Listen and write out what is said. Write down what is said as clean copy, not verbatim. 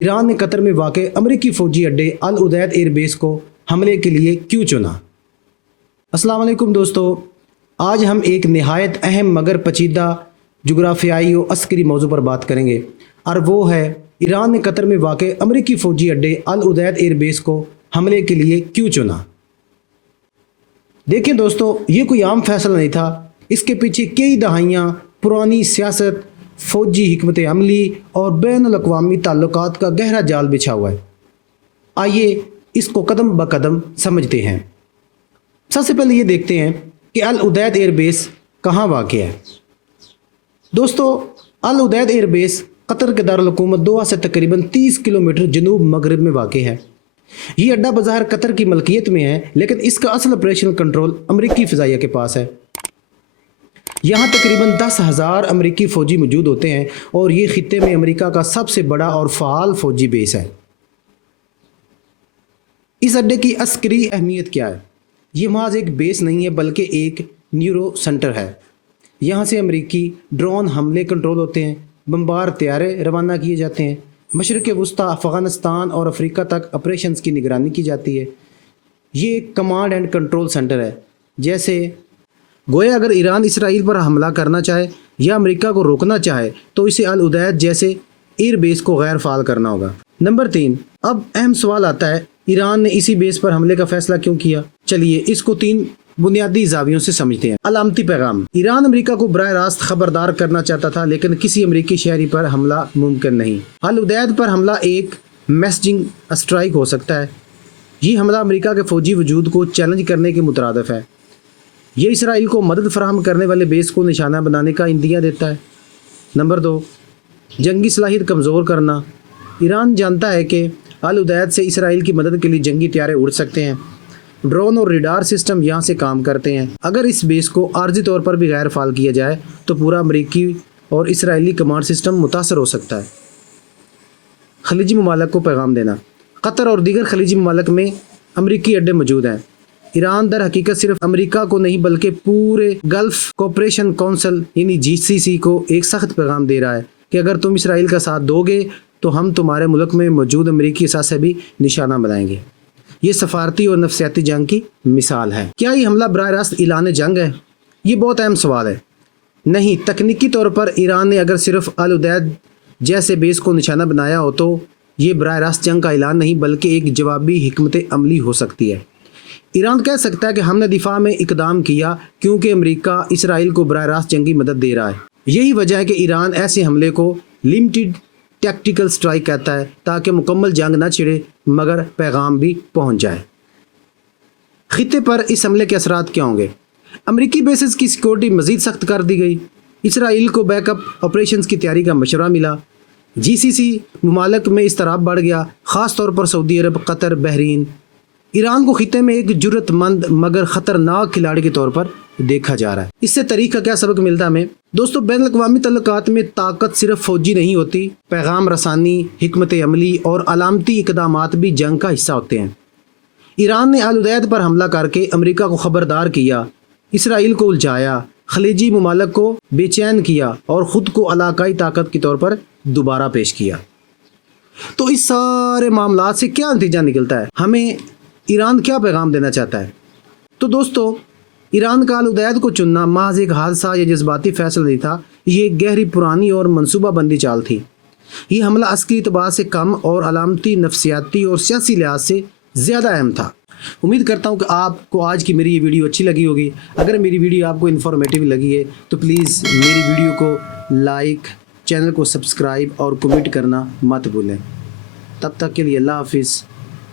Iran ने Qatar में वाक़ अमरीकी फ़ौजी अड्डे अल उदैद एयर बेस को हमले के लिए क्यों चुना। अस्सलाम वालेकुम दोस्तों, आज हम एक नहायत अहम मगर पेचीदा जुग्राफियाई और अस्करी मौजू पर बात करेंगे और वो है ईरान ने कतर में वाक़ अमरीकी फ़ौजी अड्डे अल उदैद एयर बेस को हमले के लिए क्यों चुना। देखें दोस्तों, ये कोई आम फैसला नहीं था। इसके पीछे कई दहाइयाँ पुरानी सियासत, फ़ौजी हिकमत अमली और बैनुल-अक़वामी ताल्लुकात का गहरा जाल बिछा हुआ है। आइए इसको कदम ब कदम समझते हैं। सबसे पहले ये देखते हैं कि अल उदैद एयर बेस कहाँ वाक़ है। दोस्तों, अल उदैद एयर बेस कतर के दारुल हुकूमत दोहा से तकरीबन 30 किलोमीटर जनूब मगरब में वाक़ है। ये अड्डा बज़ाहिर कतर की मलकियत में है, लेकिन इसका असल ऑपरेशनल कंट्रोल अमरीकी फ़िज़ाइया के पास है। यहाँ तकरीबन 10,000 अमरीकी फ़ौजी मौजूद होते हैं और ये ख़ित्ते में अमरीका का सबसे बड़ा और फ़ाल फ़ौजी बेस है। इस अड्डे की अस्करी अहमियत क्या है? ये महज एक बेस नहीं है बल्कि एक न्यूरो सेंटर है। यहाँ से अमरीकी ड्रोन हमले कंट्रोल होते हैं, बमबार तैयारे रवाना किए जाते हैं, मशरिक़ वस्ता, अफ़ग़ानिस्तान और अफ्रीका तक ऑपरेशंस की निगरानी की जाती है। ये एक कमांड एंड कंट्रोल सेंटर है। जैसे गोया अगर ईरान इसराइल पर हमला करना चाहे या अमेरिका को रोकना चाहे तो इसे अल उदैद जैसे एयर बेस को गैर फ़ाल करना होगा। नंबर 3, अब अहम सवाल आता है, ईरान ने इसी बेस पर हमले का फैसला क्यों किया। चलिए इसको 3 बुनियादी जावियों से समझते हैं। अलामती पैगाम। ईरान अमेरिका को बराह रास्त खबरदार करना चाहता था, लेकिन किसी अमेरिकी शहरी पर हमला मुमकिन नहीं। अल उदैद पर हमला एक मैसेजिंग स्ट्राइक हो सकता है। ये हमला अमेरिका के फ़ौजी वजूद को चैलेंज करने के मुतरादिफ है। ये इसराइल को मदद फराहम करने वाले बेस को निशाना बनाने का इंदिया देता है। नंबर 2, जंगी सलाहियत कमज़ोर करना। ईरान जानता है कि अल उदैद से इसराइल की मदद के लिए जंगी तैयारे उड़ सकते हैं। ड्रोन और रेडार सिस्टम यहाँ से काम करते हैं। अगर इस बेस को आर्जी तौर पर भी गैर फ़ाल किया जाए तो पूरा अमरीकी और इसराइली कमांड सिस्टम मुतासर हो सकता है। खलीजी ममालिक को पैगाम देना। कतर और दीगर खलीजी ममालिक में अमरीकी अड्डे मौजूद हैं। ईरान दर हकीकत सिर्फ अमेरिका को नहीं बल्कि पूरे गल्फ कोऑपरेशन काउंसिल यानी GCC को एक सख्त पैगाम दे रहा है कि अगर तुम इसराइल का साथ दोगे तो हम तुम्हारे मुल्क में मौजूद अमेरिकी असासे भी निशाना बनाएंगे। ये सफारती और नफसियाती जंग की मिसाल है। क्या ये हमला बराह रास्त ऐलान जंग है? ये बहुत अहम सवाल है। नहीं, तकनीकी तौर पर ईरान ने अगर सिर्फ अल उदैद जैसे बेस को निशाना बनाया हो तो ये बराह रास्त जंग का ऐलान नहीं बल्कि एक जवाबी हिकमत अमली हो सकती है। ईरान कह सकता है कि हमने दिफा में इकदाम किया क्योंकि अमेरिका इसराइल को बराह रास्त जंगी मदद दे रहा है। यही वजह है कि ईरान ऐसे हमले को लिमिटेड टैक्टिकल स्ट्राइक कहता है ताकि मुकम्मल जंग न छिड़े मगर पैगाम भी पहुंच जाए। खित्ते पर इस हमले के असरात क्या होंगे? अमरीकी बेसिस की सिक्योरिटी मज़ीद सख्त कर दी गई। इसराइल को बैकअप ऑपरेशंस की तैयारी का मशवरा मिला। GCC ममालिक में इसतराब बढ़ गया, ख़ास तौर पर सऊदी अरब, कतर, बहरीन। ईरान को खित्ते में एक जुर्रतमंद मगर ख़तरनाक खिलाड़ी के तौर पर देखा जा रहा है। इससे तारीख़ का क्या सबक मिलता है हमें? दोस्तों, बैनुल-अक़वामी तल्लुकात में ताकत सिर्फ फ़ौजी नहीं होती, पैगाम रसानी, हिकमत अमली और अलामती इक़दामात भी जंग का हिस्सा होते हैं। ईरान ने अल उदैद पर हमला करके अमेरिका को ख़बरदार किया, इसराइल को उलझाया, खलीजी ममालिक को बेचैन किया और ख़ुद को इलाकाई ताकत के तौर पर दोबारा पेश किया। तो इस सारे मामलात से क्या नतीजा निकलता है? हमें ईरान क्या पैगाम देना चाहता है? तो दोस्तों, ईरान का अल उदैद को चुनना महज एक हादसा या जज्बाती फैसला नहीं था। ये एक गहरी पुरानी और मनसूबाबंदी चाल थी। ये हमला अस्करी एतबार से कम और अलामती, नफसियाती और सियासी लिहाज से ज़्यादा अहम था। उम्मीद करता हूँ कि आपको आज की मेरी ये वीडियो अच्छी लगी होगी। अगर मेरी वीडियो आपको इन्फॉर्मेटिव लगी है तो प्लीज़ मेरी वीडियो को लाइक, चैनल को सब्सक्राइब और कमेंट करना मत भूलें। तब तक के लिए अल्लाह हाफिज़।